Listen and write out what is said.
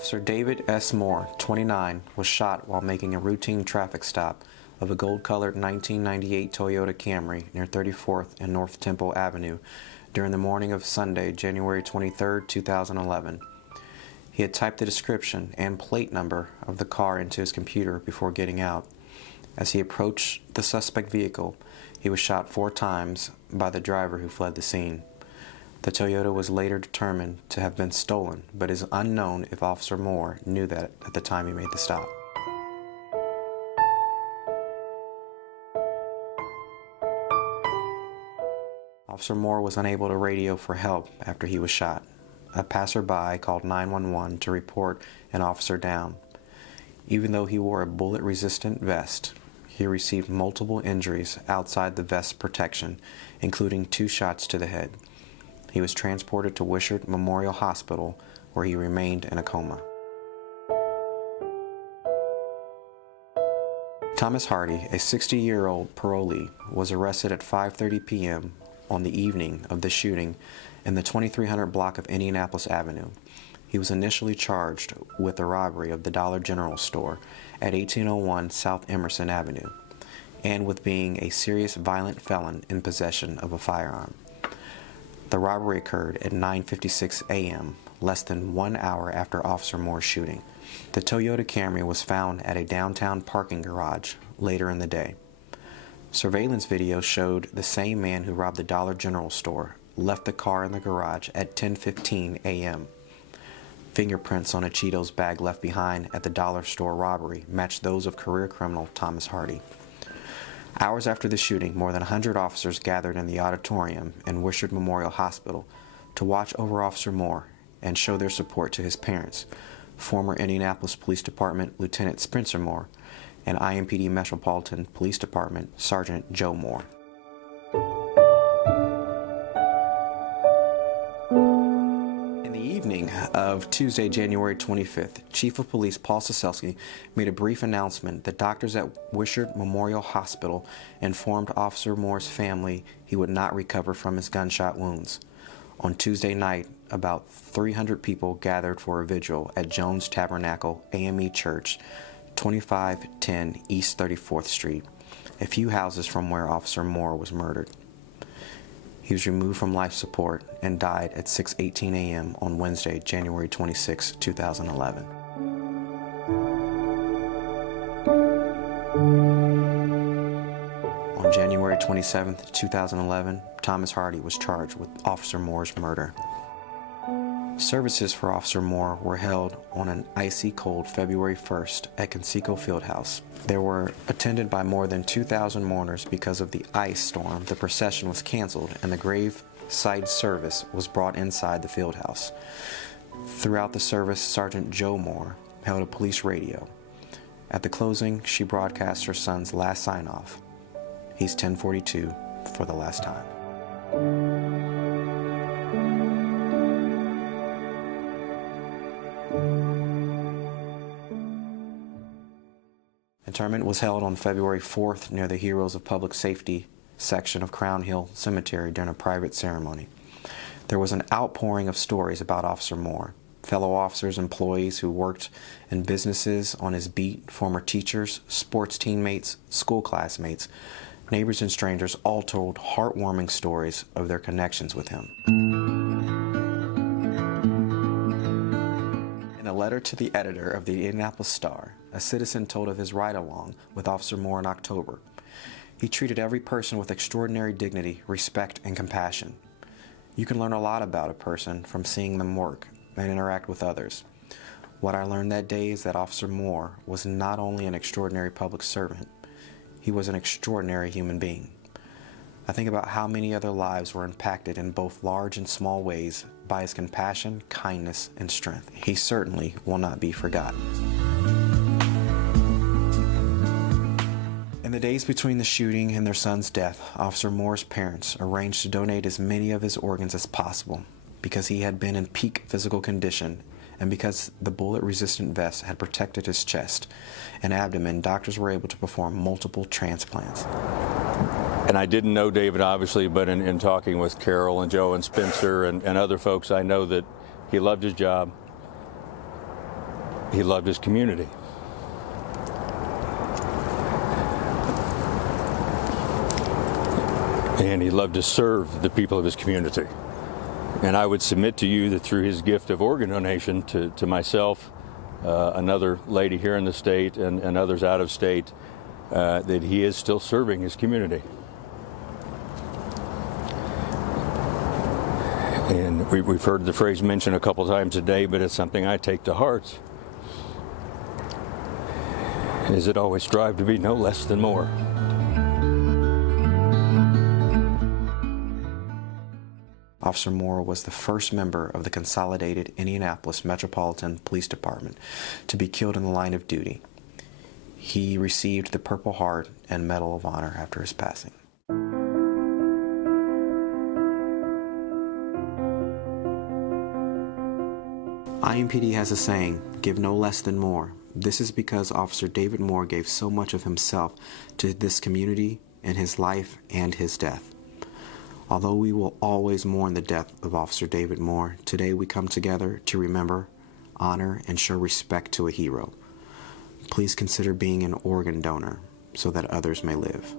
Officer David S. Moore, 29, was shot while making a routine traffic stop of a gold-colored 1998 Toyota Camry near 34th and North Temple Avenue during the morning of Sunday, January 23, 2011. He had typed the description and plate number of the car into his computer before getting out. As he approached the suspect vehicle, he was shot 4 times by the driver who fled the scene. The Toyota was later determined to have been stolen, but it is unknown if Officer Moore knew that at the time he made the stop. Officer Moore was unable to radio for help after he was shot. A passerby called 911 to report an officer down. Even though he wore a bullet-resistant vest, he received multiple injuries outside the vest's protection, including 2 shots to the head. He was transported to Wishart Memorial Hospital, where he remained in a coma. Thomas Hardy, a 60-year-old parolee, was arrested at 5:30 p.m. on the evening of the shooting in the 2300 block of Indianapolis Avenue. He was initially charged with the robbery of the Dollar General store at 1801 South Emerson Avenue and with being a serious violent felon in possession of a firearm. The robbery occurred at 9:56 a.m., less than 1 hour after Officer Moore's shooting. The Toyota Camry was found at a downtown parking garage later in the day. Surveillance video showed the same man who robbed the Dollar General store left the car in the garage at 10:15 a.m. Fingerprints on a Cheetos bag left behind at the dollar store robbery matched those of career criminal Thomas Hardy. Hours after the shooting, more than 100 officers gathered in the auditorium in Wishart Memorial Hospital to watch over Officer Moore and show their support to his parents, former Indianapolis Police Department Lieutenant Spencer Moore and IMPD Metropolitan Police Department Sergeant Joe Moore. In the evening of Tuesday, January 25th, Chief of Police Paul Soselski made a brief announcement that doctors at Wishart Memorial Hospital informed Officer Moore's family he would not recover from his gunshot wounds. On Tuesday night, about 300 people gathered for a vigil at Jones Tabernacle AME Church, 2510 East 34th Street, a few houses from where Officer Moore was murdered. He was removed from life support and died at 6:18 a.m. on Wednesday, January 26, 2011. On January 27, 2011, Thomas Hardy was charged with Officer Moore's murder. Services for Officer Moore were held on an icy cold February 1st at Conseco Fieldhouse. They were attended by more than 2,000 mourners. Because of the ice storm, the procession was canceled and the graveside service was brought inside the fieldhouse. Throughout the service, Sergeant Joe Moore held a police radio. At the closing, she broadcast her son's last sign-off. He's 1042 for the last time. Interment was held on February 4th near the Heroes of Public Safety section of Crown Hill Cemetery during a private ceremony. There was an outpouring of stories about Officer Moore. Fellow officers, employees who worked in businesses on his beat, former teachers, sports teammates, school classmates, neighbors and strangers all told heartwarming stories of their connections with him. In a letter to the editor of the Indianapolis Star, a citizen told of his ride-along with Officer Moore in October. He treated every person with extraordinary dignity, respect, and compassion. You can learn a lot about a person from seeing them work and interact with others. What I learned that day is that Officer Moore was not only an extraordinary public servant, he was an extraordinary human being. I think about how many other lives were impacted in both large and small ways by his compassion, kindness, and strength. He certainly will not be forgotten. In the days between the shooting and their son's death, Officer Moore's parents arranged to donate as many of his organs as possible because he had been in peak physical condition and because the bullet-resistant vest had protected his chest and abdomen. Doctors were able to perform multiple transplants. And I didn't know David, obviously, but in talking with Carol and Joe and Spencer and other folks, I know that he loved his job. he loved his community. And he loved to serve the people of his community. And I would submit to you that through his gift of organ donation to myself, another lady here in the state, and others out of state, that he is still serving his community. And we've heard the phrase mentioned a couple times today, but it's something I take to heart. Is it always strive to be no less than more? Officer Moore was the first member of the Consolidated Indianapolis Metropolitan Police Department to be killed in the line of duty. He received the Purple Heart and Medal of Honor after his passing. IMPD has a saying, "Give no less than more." This is because Officer David Moore gave so much of himself to this community in his life and his death. Although we will always mourn the death of Officer David Moore, today we come together to remember, honor, and show respect to a hero. Please consider being an organ donor so that others may live.